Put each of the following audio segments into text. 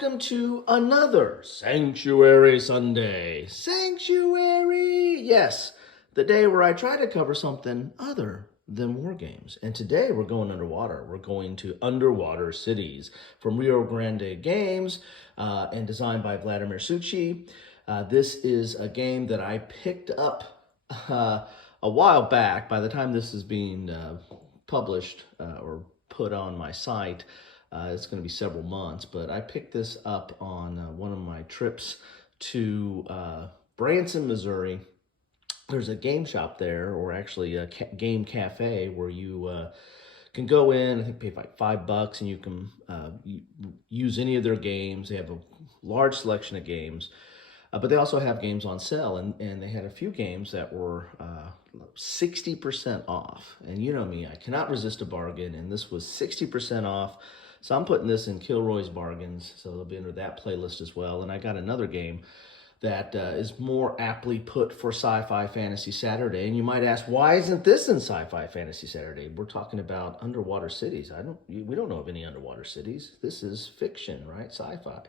welcome to another Sanctuary Sunday. Sanctuary! Yes, the day where I try to cover something other than war games. And today we're going underwater. We're going to Underwater Cities from Rio Grande Games and designed by Vladimir Suchi. This is a game that I picked up a while back. By the time this is being published or put on my site, it's going to be several months, but I picked this up on one of my trips to Branson, Missouri. There's a game shop there, or actually a game cafe, where you can go in, I think pay like $5, and you can use any of their games. They have a large selection of games, but they also have games on sale, and they had a few games that were 60% off. And you know me, I cannot resist a bargain, and this was 60% off. So I'm putting this in Kilroy's Bargains, so it'll be under that playlist as well. And I got another game that is more aptly put for Sci-Fi Fantasy Saturday. And you might ask, why isn't this in Sci-Fi Fantasy Saturday? We're talking about underwater cities. We don't know of any underwater cities. This is fiction, right? Sci-fi.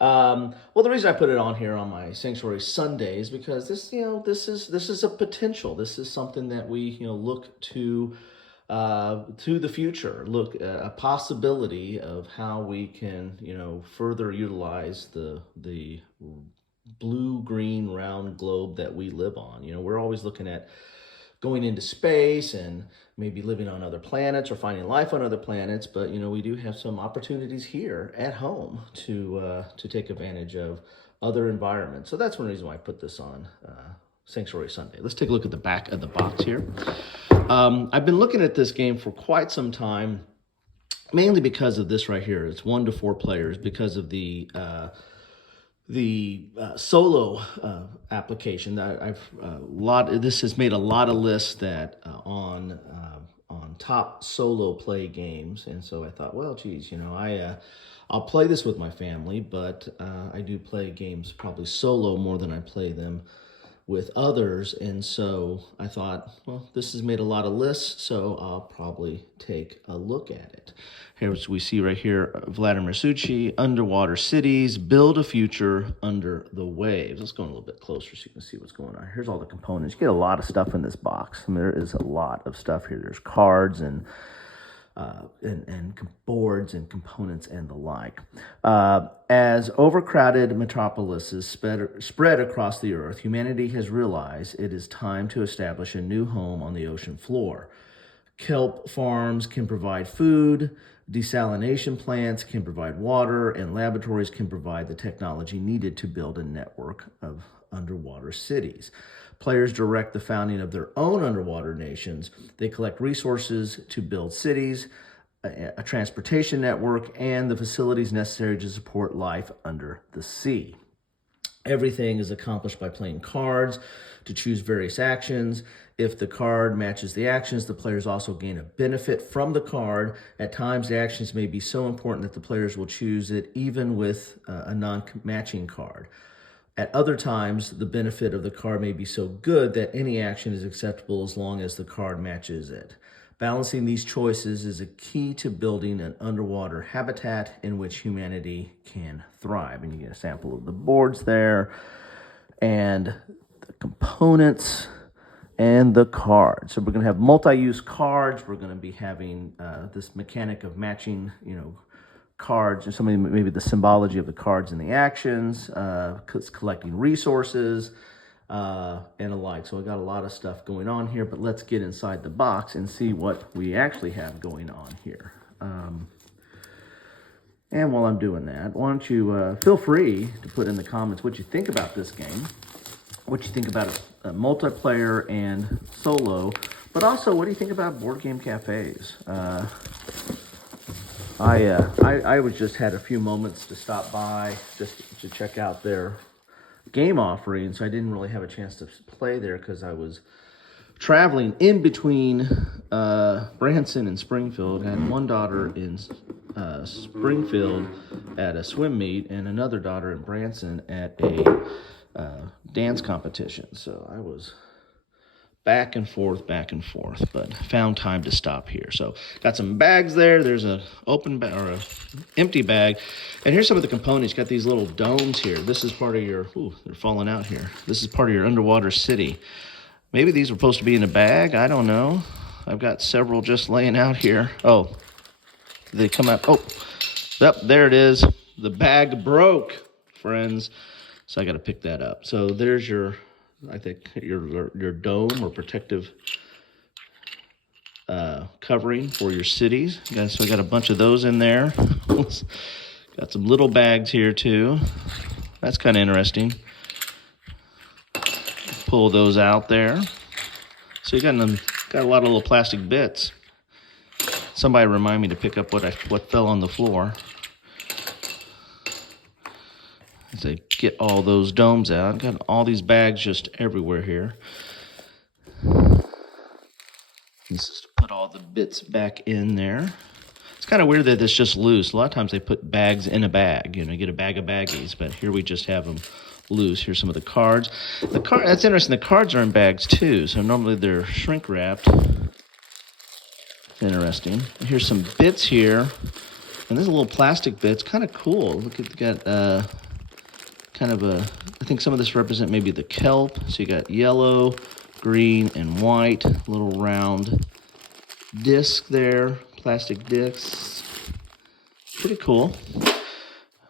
Well, the reason I put it on here on my Sanctuary Sunday is because this is a potential. This is something that we look to the future, look a possibility of how we can further utilize the blue-green round globe that we live on. We're always looking at going into space and maybe living on other planets or finding life on other planets, but we do have some opportunities here at home to take advantage of other environments. So that's one reason why I put this on Sanctuary Sunday. Let's take a look at the back of the box here. I've been looking at this game for quite some time, mainly because of this right here. It's 1 to 4 players, because of the solo application. That this has made a lot of lists that on top solo play games, and so I thought, well, geez, I'll play this with my family, but I do play games probably solo more than I play them with others, and so I thought, well, this has made a lot of lists, so I'll probably take a look at it. Here we see right here, Vladimir Suchi, Underwater Cities, Build a Future Under the Waves. Let's go in a little bit closer so you can see what's going on. Here's all the components. You get a lot of stuff in this box. I mean, there is a lot of stuff here. There's cards and boards and components and the like. As overcrowded metropolises spread across the earth, humanity has realized it is time to establish a new home on the ocean floor. Kelp farms can provide food, desalination plants can provide water, and laboratories can provide the technology needed to build a network of underwater cities. Players direct the founding of their own underwater nations. They collect resources to build cities, a transportation network, and the facilities necessary to support life under the sea. Everything is accomplished by playing cards to choose various actions. If the card matches the actions, the players also gain a benefit from the card. At times, the actions may be so important that the players will choose it even with a non-matching card. At other times, the benefit of the card may be so good that any action is acceptable as long as the card matches it. Balancing these choices is a key to building an underwater habitat in which humanity can thrive. And you get a sample of the boards there, and the components, and the cards. So we're going to have multi-use cards. We're going to be having this mechanic of matching, cards, and maybe the symbology of the cards and the actions, collecting resources, and alike. So I got a lot of stuff going on here, but let's get inside the box and see what we actually have going on here. And while I'm doing that, why don't you feel free to put in the comments what you think about this game, what you think about a multiplayer and solo, but also what do you think about board game cafes? I was just had a few moments to stop by just to check out their game offering, so I didn't really have a chance to play there because I was traveling in between Branson and Springfield. I had one daughter in Springfield at a swim meet and another daughter in Branson at a dance competition. So I was back and forth, but found time to stop here. So got some bags there. There's a open bag or a empty bag. And here's some of the components. Got these little domes here. This is part of your, ooh, they're falling out here. This is part of your underwater city. Maybe these were supposed to be in a bag. I don't know. I've got several just laying out here. Oh, they come out. Oh, yep, there it is. The bag broke, friends. So I got to pick that up. So there's your, I think, your dome or protective covering for your cities. So I got a bunch of those in there. Got some little bags here too. That's kind of interesting. Pull those out there. So you got a lot of little plastic bits. Somebody remind me to pick up what fell on the floor. As I get all those domes out, I've got all these bags just everywhere here. This is to put all the bits back in there. It's kind of weird that it's just loose. A lot of times they put bags in a bag. You get a bag of baggies, but here we just have them loose. Here's some of the cards. That's interesting. The cards are in bags too, so normally they're shrink wrapped. Interesting. Here's some bits here, and there's a little plastic bits. Kind of cool. Look at got kind of a. I think some of this represent maybe the kelp. So you got yellow, green, and white. Little round disc there. Plastic discs. Pretty cool.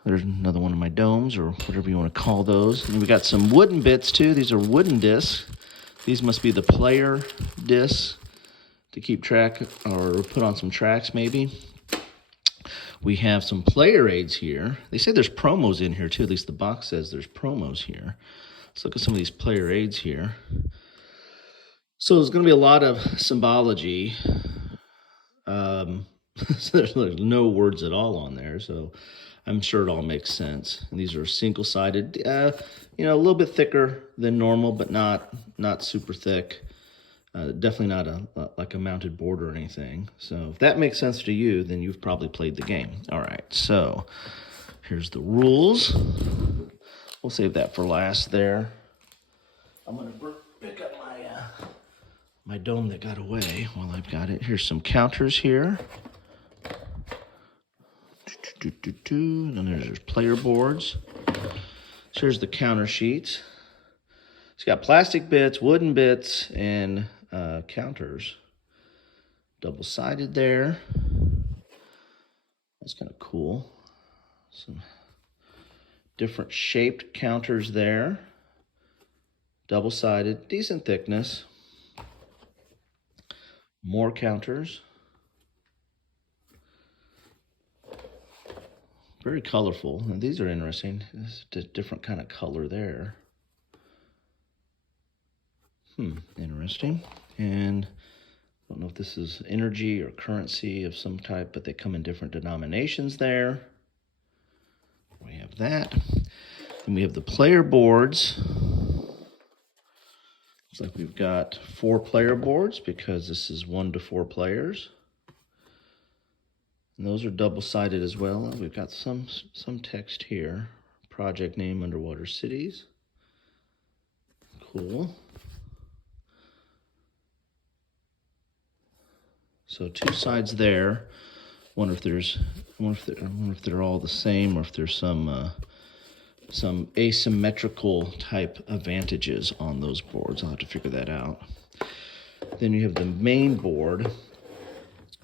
There's another one of my domes, or whatever you want to call those. And we got some wooden bits too. These are wooden discs. These must be the player discs to keep track or put on some tracks maybe. We have some player aids here. They say there's promos in here too. At least the box says there's promos here. Let's look at some of these player aids here. So there's going to be a lot of symbology. So there's no words at all on there, so I'm sure it all makes sense. And these are single-sided, a little bit thicker than normal, but not super thick. Definitely not like a mounted board or anything. So if that makes sense to you, then you've probably played the game. All right, so here's the rules. We'll save that for last there. I'm going to pick up my dome that got away while I've got it. Here's some counters here. And then there's player boards. So here's the counter sheets. It's got plastic bits, wooden bits, and counters. Double-sided there. That's kind of cool. Some different shaped counters there. Double-sided, decent thickness. More counters. Very colorful. And these are interesting. It's a different kind of color there. Interesting. And I don't know if this is energy or currency of some type, but they come in different denominations there. We have that. Then we have the player boards. Looks like we've got 4 player boards because this is 1 to 4 players. And those are double-sided as well. We've got some text here. Project name, Underwater Cities. Cool. So 2 sides there. I wonder if they're all the same, or if there's some asymmetrical type advantages on those boards. I'll have to figure that out. Then you have the main board,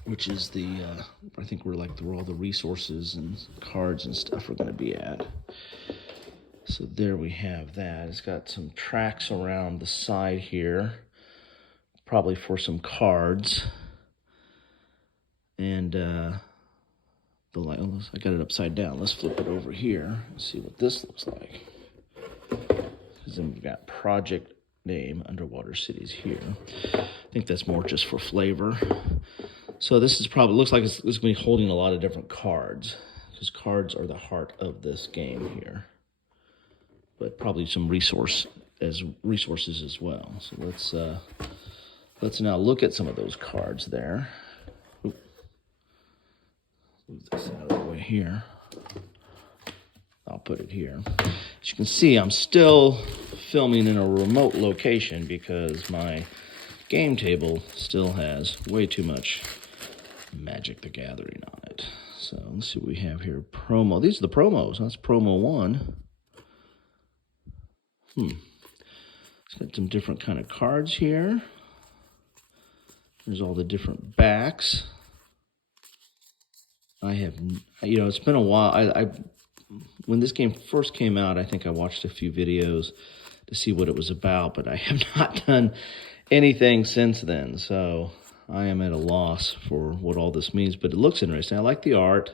which is I think where all the resources and cards and stuff are going to be at. So there we have that. It's got some tracks around the side here, probably for some cards. And I got it upside down. Let's flip it over here and see what this looks like. Because then we've got project name, Underwater Cities here. I think that's more just for flavor. So this is looks like it's going to be holding a lot of different cards, because cards are the heart of this game here. But probably some resources as well. So let's now look at some of those cards there. Move this out of the way here. I'll put it here. As you can see, I'm still filming in a remote location because my game table still has way too much Magic the Gathering on it. So let's see what we have here. Promo. These are the promos. That's promo 1. It's got some different kind of cards here. There's all the different backs. I have, it's been a while. I when this game first came out, I think I watched a few videos to see what it was about, but I have not done anything since then. So I am at a loss for what all this means, but it looks interesting. I like the art.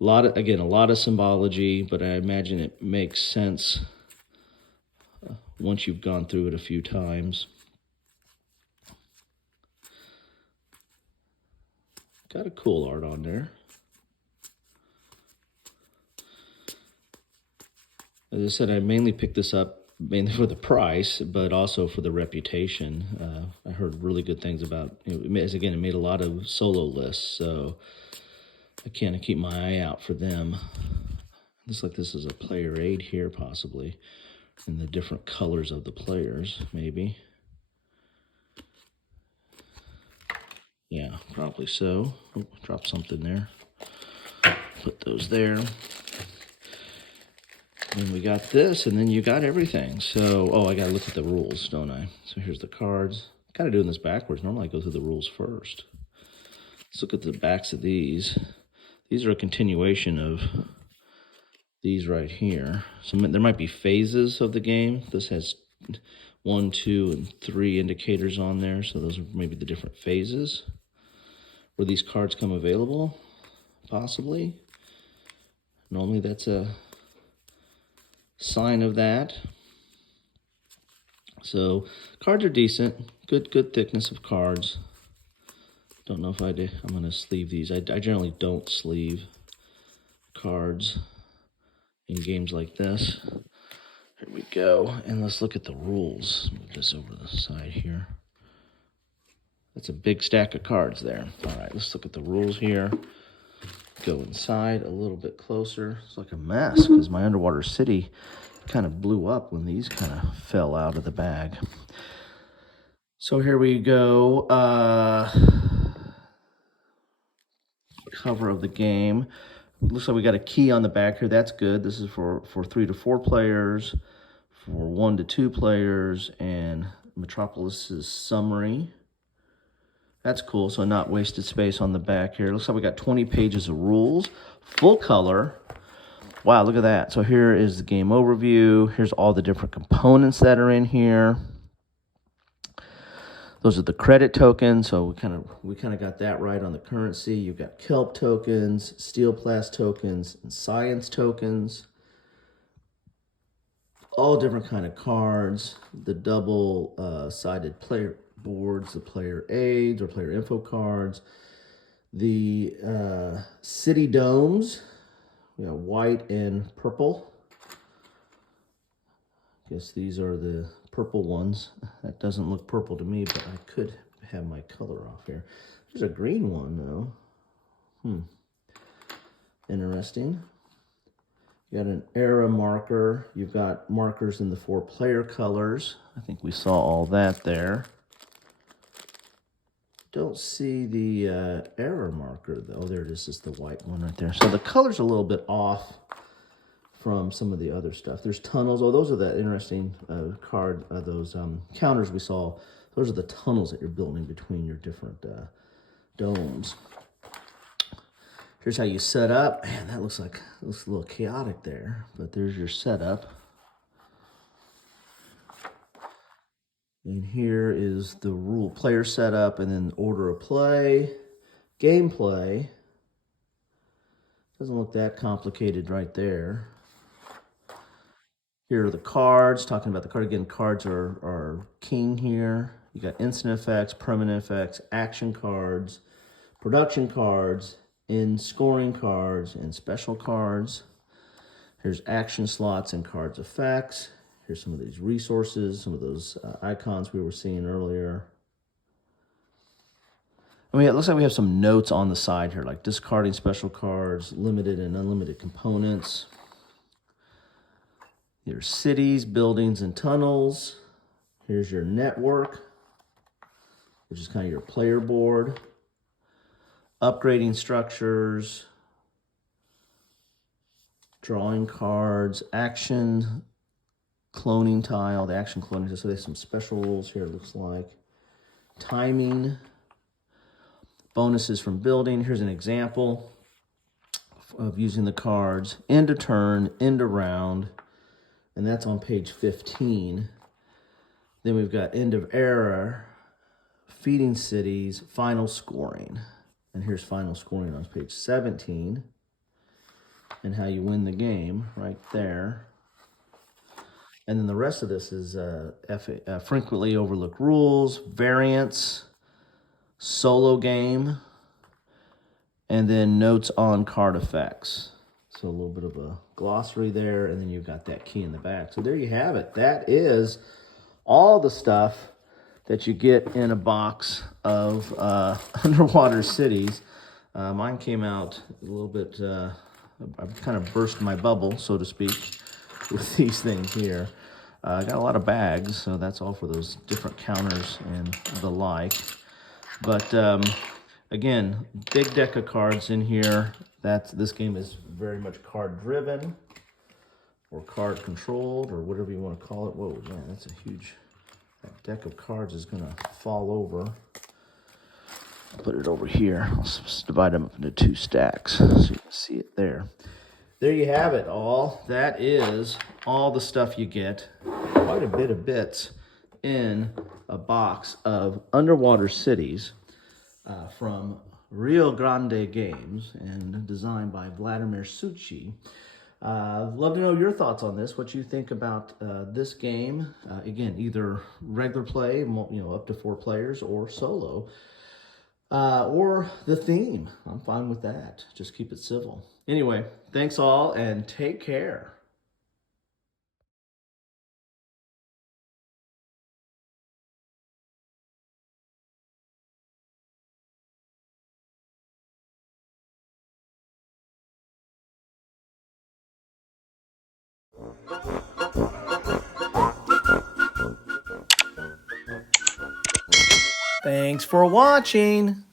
A lot of symbology, but I imagine it makes sense once you've gone through it a few times. Got a cool art on there. As I said, I mainly picked this up mainly for the price, but also for the reputation. I heard really good things about it. It made a lot of solo lists, so I kind of keep my eye out for them. Looks like this is a player aid here, possibly, in the different colors of the players, maybe. Yeah, probably so. Oh, drop something there. Put those there. And we got this, and then you got everything. So, I got to look at the rules, don't I? So here's the cards. I'm kind of doing this backwards. Normally I go through the rules first. Let's look at the backs of these. These are a continuation of these right here. So there might be phases of the game. This has 1, 2, and 3 indicators on there. So those are maybe the different phases where these cards come available, possibly. Normally that's a sign of that. So cards are decent, good thickness of cards. Don't know if I'm going to sleeve these. I generally don't sleeve cards in games like this. Here we go, and let's look at the rules. Move this over to the side here. That's a big stack of cards there. All right, let's look at the rules here. Go inside a little bit closer. It's like a mess because my underwater city kind of blew up when these kind of fell out of the bag. So here we go. Cover of the game. Looks like we got a key on the back here. That's good. This is for 3 to 4 players, for 1 to 2 players, and Metropolises summary. That's cool, so not wasted space on the back here. Looks like we got 20 pages of rules, full color. Wow, look at that. So here is the game overview. Here's all the different components that are in here. Those are the credit tokens, so we kind of got that right on the currency. You've got Kelp tokens, steel plast tokens, and science tokens. All different kind of cards. The double-sided player boards, the player aids or player info cards. The city domes. We got white and purple. Guess these are the purple ones. That doesn't look purple to me, but I could have my color off here. There's a green one, though. Interesting. You got an era marker. You've got markers in the 4 player colors. I think we saw all that there. Don't see the error marker, though. There it is. It's the white one right there. So the color's a little bit off from some of the other stuff. There's tunnels. Oh, those are that interesting those counters we saw. Those are the tunnels that you're building between your different domes. Here's how you set up. Man, that looks a little chaotic there, but there's your setup. And here is the rule player setup, and then order of play, gameplay. Doesn't look that complicated right there. Here are the cards, talking about the card. Again, cards are king here. You got instant effects, permanent effects, action cards, production cards, in scoring cards, and special cards. Here's action slots and cards effects. Here's some of these resources, some of those icons we were seeing earlier. I mean, it looks like we have some notes on the side here, like discarding special cards, limited and unlimited components. There's cities, buildings, and tunnels. Here's your network. which is kind of your player board. Upgrading structures, drawing cards, action cloning tile, the action cloning. So there's some special rules here, it looks like. Timing, bonuses from building. Here's an example of using the cards. End of turn, end of round, and that's on page 15. Then we've got end of era, feeding cities, final scoring. And here's final scoring on page 17. And how you win the game right there. And then the rest of this is frequently overlooked rules, variants, solo game, and then notes on card effects. So a little bit of a glossary there, and then you've got that key in the back. So there you have it. That is all the stuff that you get in a box of underwater cities. Mine came out a little bit, I've kind of burst my bubble, so to speak, with these things here. I got a lot of bags, so that's all for those different counters and the like. But again, big deck of cards in here. This game is very much card driven or card controlled or whatever you want to call it. Whoa, man, that's a huge, that deck of cards is gonna fall over. I'll put it over here. I'll divide them up into 2 stacks so you can see it there. There you have it all. That is all the stuff you get. Quite a bit of bits in a box of underwater cities from Rio Grande Games and designed by Vladimir Suchi. Love to know your thoughts on this, what you think about this game. Again, either regular play, up to 4 players, or solo. Or the theme. I'm fine with that. Just keep it civil. Anyway, thanks all and take care. Thanks for watching.